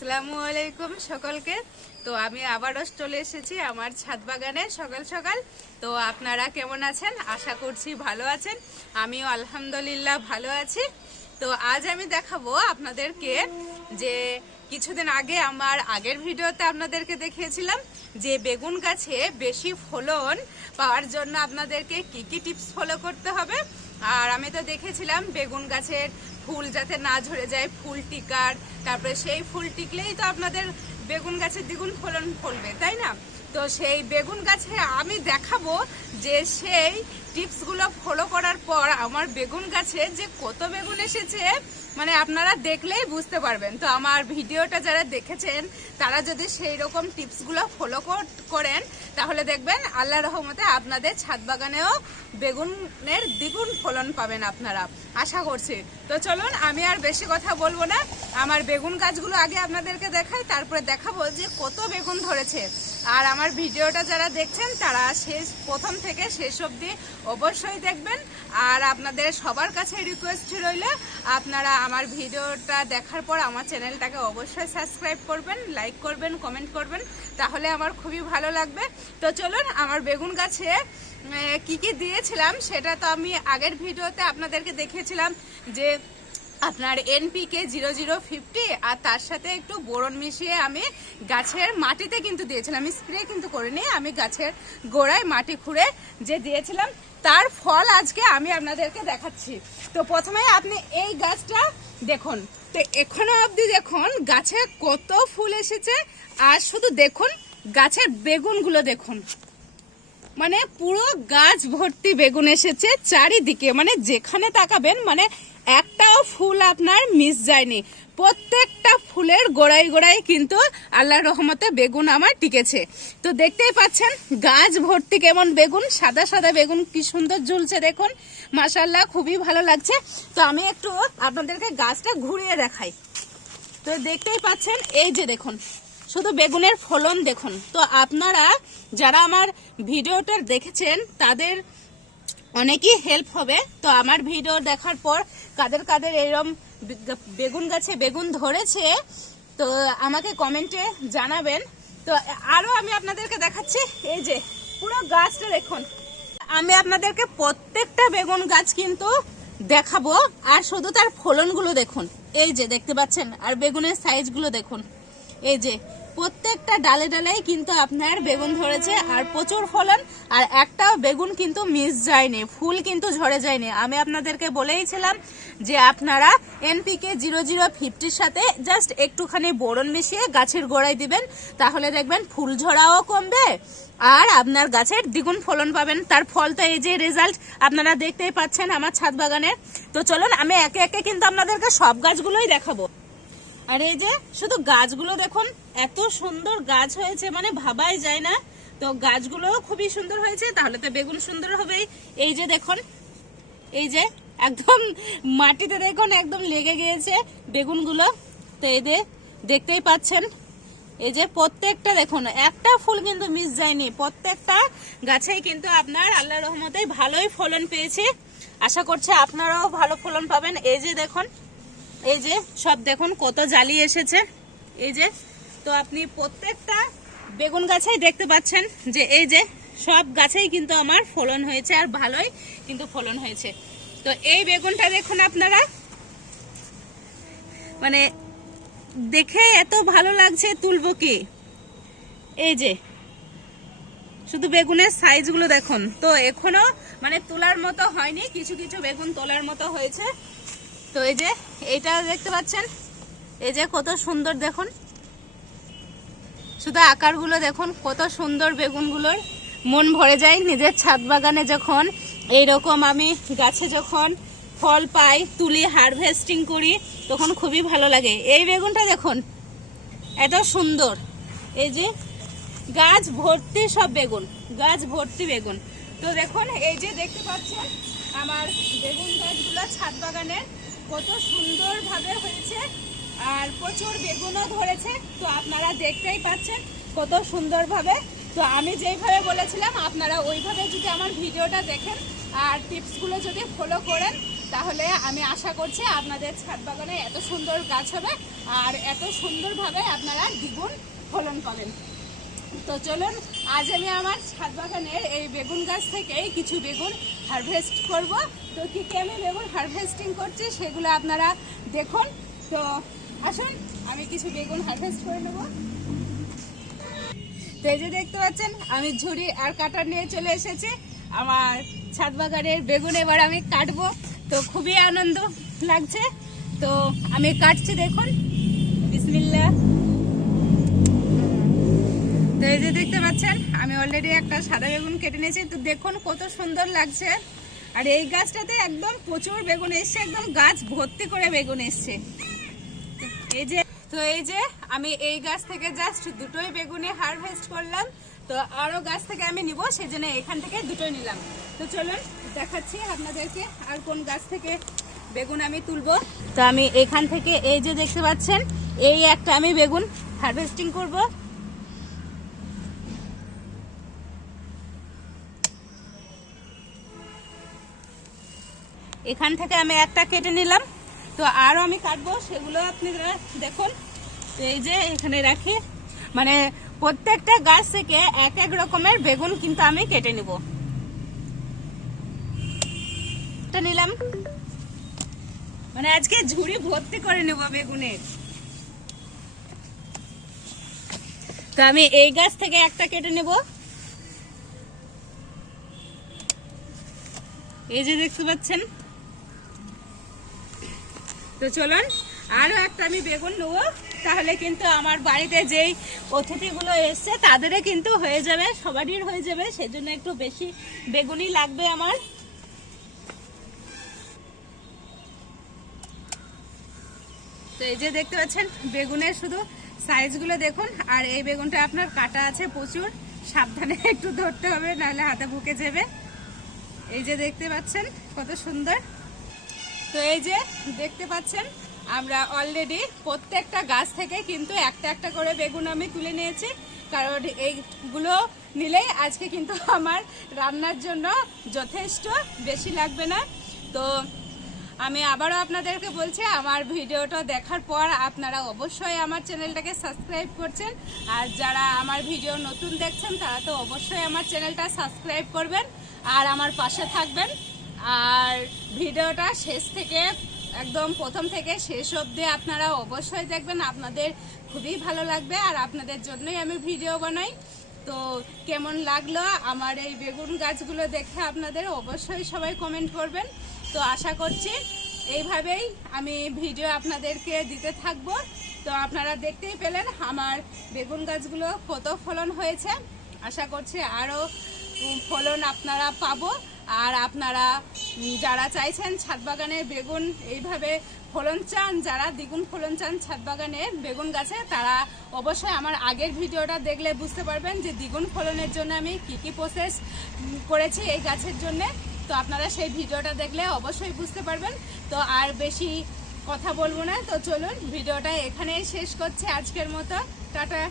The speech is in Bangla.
আসসালামু আলাইকুম সকলকে। তো আমি আবারও চলে এসেছি আমার ছাদ বাগানে সকাল সকাল। তো আপনারা কেমন আছেন? আশা করছি ভালো আছেন। আমিও আলহামদুলিল্লাহ ভালো আছি। তো আজ আমি দেখাবো আপনাদেরকে যে কিছুদিন আগে আমার আগের ভিডিওতে আপনাদেরকে দেখিয়েছিলাম যে বেগুন গাছে বেশি ফলন পাওয়ার জন্য আপনাদেরকে কি কি টিপস ফলো করতে হবে। আর আমি তো দেখেছিলাম বেগুন গাছের ফুল যাতে না ঝরে যায়, ফুল টিকার, তারপরে সেই ফুল টিকলেই তো আপনাদের বেগুন গাছের দ্বিগুণ ফলন ফলবে, তাই না? তো সেই বেগুন গাছে আমি দেখাবো যে সেই টিপসগুলো ফলো করার পর আমার বেগুন গাছে যে কত বেগুন এসেছে, মানে আপনারা দেখলেই বুঝতে পারবেন। তো আমার ভিডিওটা যারা দেখেছেন তারা যদি সেই রকম টিপসগুলো ফলো করেন তাহলে দেখবেন আল্লাহর রহমতে আপনাদের ছাদ বাগানেও বেগুনের দ্বিগুণ ফলন পাবেন আপনারা, আশা করছি। তো চলুন আমি আর বেশি কথা বলবো না, আমার বেগুন গাছগুলো আগে আপনাদেরকে দেখাই, তারপরে দেখাবো যে কত বেগুন ধরেছে। আর আমার ভিডিওটা যারা দেখছেন তারা প্রথম থেকে শেষ অবধি অবশ্যই দেখবেন। আর আপনাদের সবার কাছে রিকোয়েস্ট রইল আপনারা আমার ভিডিওটা দেখার পর আমার চ্যানেলটাকে অবশ্যই সাবস্ক্রাইব করবেন, লাইক করবেন, কমেন্ট করবেন, তাহলে আমার খুবই ভালো লাগবে। তো চলুন আমার বেগুন গাছে কি কি দিয়েছিলাম সেটা তো আমি আগের ভিডিওতে আপনাদেরকে দেখিয়েছিলাম যে আপনার NPK 0050 আর তার সাথে একটু বোরন মিশিয়ে আমি গাছের মাটিতে কিন্তু দিয়েছিলাম, স্প্রে কিন্তু করিনি, আমি গাছের গোড়ায় মাটি খুঁড়ে যে দিয়েছিলাম তার ফল আজকে আমি আপনাদেরকে দেখাচ্ছি। তো প্রথমে আপনি এই গাছটা দেখুন, তো এখনো অবধি দেখুন গাছে কত ফুল এসেছে। আর শুধু দেখুন গাছের বেগুনগুলো দেখুন, মানে পুরো গাছ ভর্তি বেগুন এসেছে চারিদিকে, মানে যেখানে তাকাবেন মানে একটাও ফুল আপনার মিস যায়নি। প্রত্যেকটা ফুলের গোড়ায় গোড়ায় কিন্তু আল্লাহর রহমতে বেগুন আমার টিকেছে। তো দেখতেই পাচ্ছেন গাছ ভর্তি কেমন বেগুন, সাদা সাদা বেগুন কি সুন্দর ঝুলছে দেখুন, মাশাআল্লাহ খুবই ভালো লাগছে। তো আমি একটু আপনাদেরকে গাছটা ঘুরিয়ে দেখাই। তো দেখতেই পাচ্ছেন এই যে দেখুন শুধু বেগুনের ফলন দেখুন। তো আপনারা যারা আমার ভিডিওটা দেখেছেন তাদের অনেকই হেল্প হবে। তো আমার ভিডিও দেখার পর কাদের কাদের এরকম বেগুন গাছে বেগুন ধরেছে তো আমাকে কমেন্টে জানাবেন। তো আরো আমি আপনাদেরকে দেখাচ্ছি, এই যে পুরো গাছটা দেখুন, আমি আপনাদেরকে প্রত্যেকটা বেগুন গাছ কিন্তু দেখাবো। আর শুধু তার ফলনগুলো দেখুন, এই যে দেখতে পাচ্ছেন, আর বেগুনের সাইজগুলো দেখুন, এই যে প্রত্যেকটা ডালে ডালেই কিন্তু আপনার বেগুন ধরেছে আর প্রচুর ফলন। আর একটাও বেগুন কিন্তু মিস যায়নি, ফুল কিন্তু ঝরে যায়নি। আমি আপনাদেরকে বলেইছিলাম যে আপনারা NPK 0050 সাথে জাস্ট একটুখানি বোরন মিশিয়ে গাছের গোড়ায় দিবেন, তাহলে দেখবেন ফুল ঝরাও কমবে আর আপনার গাছের দ্বিগুণ ফলন পাবেন। তার ফল তো এই যে রেজাল্ট আপনারা দেখতেই পাচ্ছেন আমার ছাদ বাগানের। তো চলুন আমি একে একে কিন্তু আপনাদেরকে সব গাছগুলোই দেখাবো। আর এই যে শুধু গাছগুলো দেখুন, এত সুন্দর গাছ হয়েছে মানে ভাবাই যায় না। তো গাছগুলো খুবই সুন্দর হয়েছে, তাহলে তো বেগুন সুন্দর হবেই। এই যে দেখুন, এই যে একদম মাটিতে দেখুন একদম লেগে গিয়েছে বেগুনগুলো। তো এই যে দেখতেই পাচ্ছেন, এই যে প্রত্যেকটা দেখুন একটা ফুল কিন্তু মিস যায়নি, প্রত্যেকটা গাছেই কিন্তু আপনার আল্লাহর রহমতে ভালোই ফলন পেয়েছে। আশা করছি আপনারাও ভালো ফলন পাবেন। এই যে দেখুন, এই যে সব দেখুন কত জালি এসেছে, এই যে। তো আপনি প্রত্যেকটা বেগুন গাছেই দেখতে পাচ্ছেন যে এই যে সব গাছেই কিন্তু আমার ফলন হয়েছে আর ভালোই কিন্তু ফলন হয়েছে। তো এই বেগুনটা দেখুন আপনারা, মানে দেখে এত ভালো লাগছে, তুলবো কি, এই যে শুধু বেগুনের সাইজগুলো দেখুন। তো এখনো মানে তোলার মতো হয়নি, কিছু কিছু বেগুন তোলার মতো হয়েছে। তো এই যে এইটা দেখতে পাচ্ছেন, এই যে কত সুন্দর দেখুন, শুধু আকারগুলো দেখুন কত সুন্দর বেগুনগুলোর, মন ভরে যায় নিজের ছাদ বাগানে যখন এইরকম আমি গাছে যখন ফল পাই, তুলি, হারভেস্টিং করি, তখন খুবই ভালো লাগে। এই বেগুনটা দেখুন এত সুন্দর, এই যে গাছ ভর্তি সব বেগুন, গাছ ভর্তি বেগুন। তো দেখুন এই যে দেখতে পাচ্ছেন আমার বেগুন গাছগুলো ছাদ বাগানে কত সুন্দরভাবে হয়েছে আর প্রচুর বেগুনও ধরেছে। তো আপনারা দেখতেই পাচ্ছেন কত সুন্দরভাবে। তো আমি যেইভাবে বলেছিলাম আপনারা ওইভাবে যদি আমার ভিডিওটা দেখেন আর টিপসগুলো যদি ফলো করেন তাহলে আমি আশা করছি আপনাদের ছাদ বাগানে এত সুন্দর গাছ হবে আর এত সুন্দরভাবে আপনারা দ্বিগুণ ফলন পাবেন। তো চলুন আজ আমি আমার ছাদ বাগানের এই বেগুন গাছ থেকে কিছু বেগুন হারভেস্ট করব। তো কী কী আমি বেগুন হারভেস্টিং করছি সেগুলো আপনারা দেখুন। তো আসুন আমি কিছু বেগুন হারভেস্ট করে নেব। তো এই যে দেখতে পাচ্ছেন আমি ঝুড়ি আর কাটার নিয়ে চলে এসেছি আমার ছাদ বাগানের বেগুন। এবার আমি কাটবো, তো খুবই আনন্দ লাগছে। তো আমি কাটছি, দেখুন, বিসমিল্লাহ। তো এই যে দেখতে পাচ্ছেন আমি অলরেডি একটা সাদা বেগুন কেটে নিয়েছি। তো দেখুন কত সুন্দর লাগছে। আর এই গাছটাতে একদম প্রচুর বেগুন এসছে, একদম গাছ ভর্তি করে বেগুন এসছে। এই যে আমি এই গাছ থেকে জাস্ট দুটোই বেগুনে হারভেস্ট করলাম। তো আরো গাছ থেকে আমি নিব, সেজন্য এখান থেকে দুটোই নিলাম। তো চলুন দেখাচ্ছি আপনাদেরকে আর কোন গাছ থেকে বেগুন আমি তুলবো। তো আমি এখান থেকে এই যে দেখতে পাচ্ছেন এই একটা আমি বেগুন হারভেস্টিং করব। এখান থেকে আমি একটা কেটে নিলাম। তো আরও আমি কাটবো, সেগুলো আপনারা দেখুন। তো এই যে এখানে রাখি, মানে প্রত্যেকটা গাছ থেকে এক এক রকমের বেগুন কিন্তু আমি কেটে নিব। নিলাম, মানে আজকে ঝুড়ি ভর্তি করে নেব বেগুনের। তো আমি এই গাছ থেকে একটা কেটে নেব। এই যে দেখতে পাচ্ছেন। তো চলুন আরো একটা আমি বেগুন নেব, তাহলে কিন্তু আমার বাড়িতে যেই অতিথিগুলো এসছে তাদেরও কিন্তু হয়ে যাবে, সবারই হয়ে যাবে। সেজন্য একটু বেশি বেগুনই লাগবে আমার। তো এই যে দেখতে পাচ্ছেন বেগুনের শুধু সাইজগুলো দেখুন। আর এই বেগুনটা আপনার কাটা আছে প্রচুর, সাবধানে একটু ধরতে হবে, নাহলে হাতে ঢুকে যাবে। এই যে দেখতে পাচ্ছেন কত সুন্দর। তো এই যে দেখতে পাচ্ছেন আমরা অলরেডি প্রত্যেকটা গাছ থেকে কিন্তু একটা একটা করে বেগুন আমি তুলে নিয়েছি, কারণ এইগুলো নিলেই আজকে কিন্তু আমার রান্নার জন্য যথেষ্ট বেশি লাগবে না। তো আমি আবারও আপনাদেরকে বলছি, আমার ভিডিওটা দেখার পর আপনারা অবশ্যই আমার চ্যানেলটাকে সাবস্ক্রাইব করছেন। আর যারা আমার ভিডিও নতুন দেখছেন তারা তো অবশ্যই আমার চ্যানেলটা সাবস্ক্রাইব করবেন আর আমার পাশে থাকবেন। আর ভিডিওটা শেষ থেকে একদম প্রথম থেকে শেষ অবধি আপনারা অবশ্যই দেখবেন, আপনাদের খুবই ভালো লাগবে। আর আপনাদের জন্যই আমি ভিডিও বানাই। তো কেমন লাগলো আমার এই বেগুন গাছগুলো দেখে আপনাদের অবশ্যই সবাই কমেন্ট করবেন। তো আশা করছি এইভাবেই আমি ভিডিও আপনাদেরকে দিতে থাকবো। তো আপনারা দেখতেই পেলেন আমার বেগুন গাছগুলো কত ফলন হয়েছে। আশা করছি আরও ফলন আপনারা পাবো। আর আপনারা যারা চাইছেন ছাদ বাগানে বেগুন এইভাবে ফলন চান, যারা দ্বিগুণ ফলন চান ছাদ বাগানে বেগুন গাছে, তারা অবশ্যই আমার আগের ভিডিওটা দেখলে বুঝতে পারবেন যে দ্বিগুণ ফলনের জন্য আমি কি কি প্রসেস করেছি এই গাছের জন্য। তো আপনারা সেই ভিডিওটা দেখলে অবশ্যই বুঝতে পারবেন। তো আর বেশি কথা বলবো না, তো চলুন ভিডিওটা এখানেই শেষ করছি আজকের মতো। টাটা।